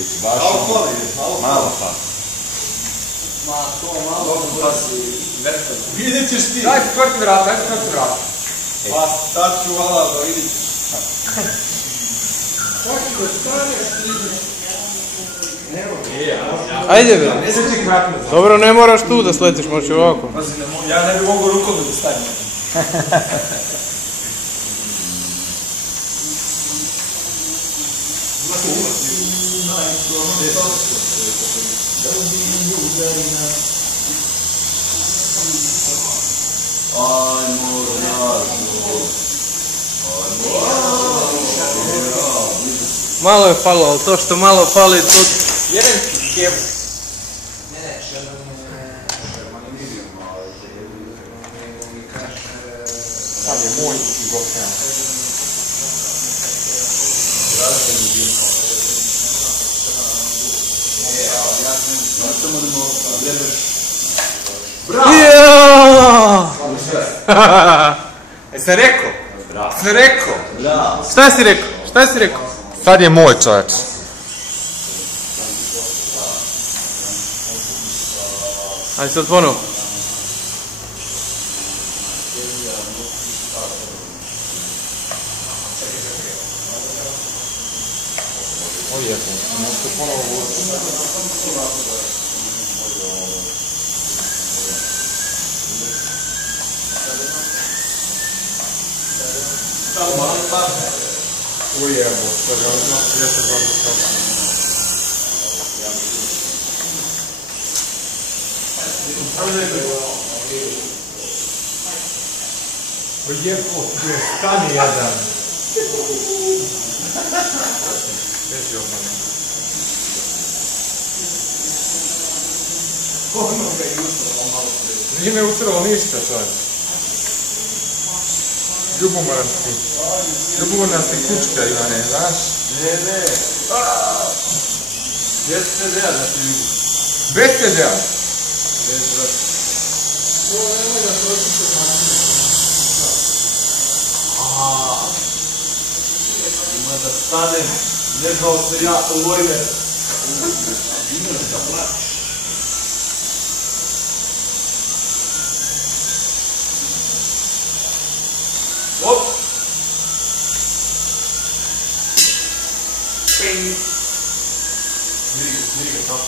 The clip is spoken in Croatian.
biti. Baš malo fali. Ma to malo pa si vetan. Vidjet ćeš ti. Daj četvrti vrat, daj četvrti vrat. Pa tad ću vala da vidit ćeš. Čak i ostaneš ti. Ajde bre. Dobro, ne moraš tu da sletiš, možeš ovako. Pazi, ja ne bi mogu rukom da stavim. Malo je falilo, ali to što malo fali, to... Jedan kevu. Sad je moj i gofean. Sam rekao? Sam rekao? Šta si rekao? Šta si rekao? Sad je moj čovječ. Ajde sad ponovo. Stani jadan. Nije me usralo ništa, čovječ. Ljubomorasti. Ljubomorasti kučka, Ivane, znaš? Ne. Gdje se dea da ti vidi? Bez CD-a. Nemoj da trošite ima da stanem, ne znao se ja u vojne. Imaš da plaćiš. Op! Ping! Smiri ga, top.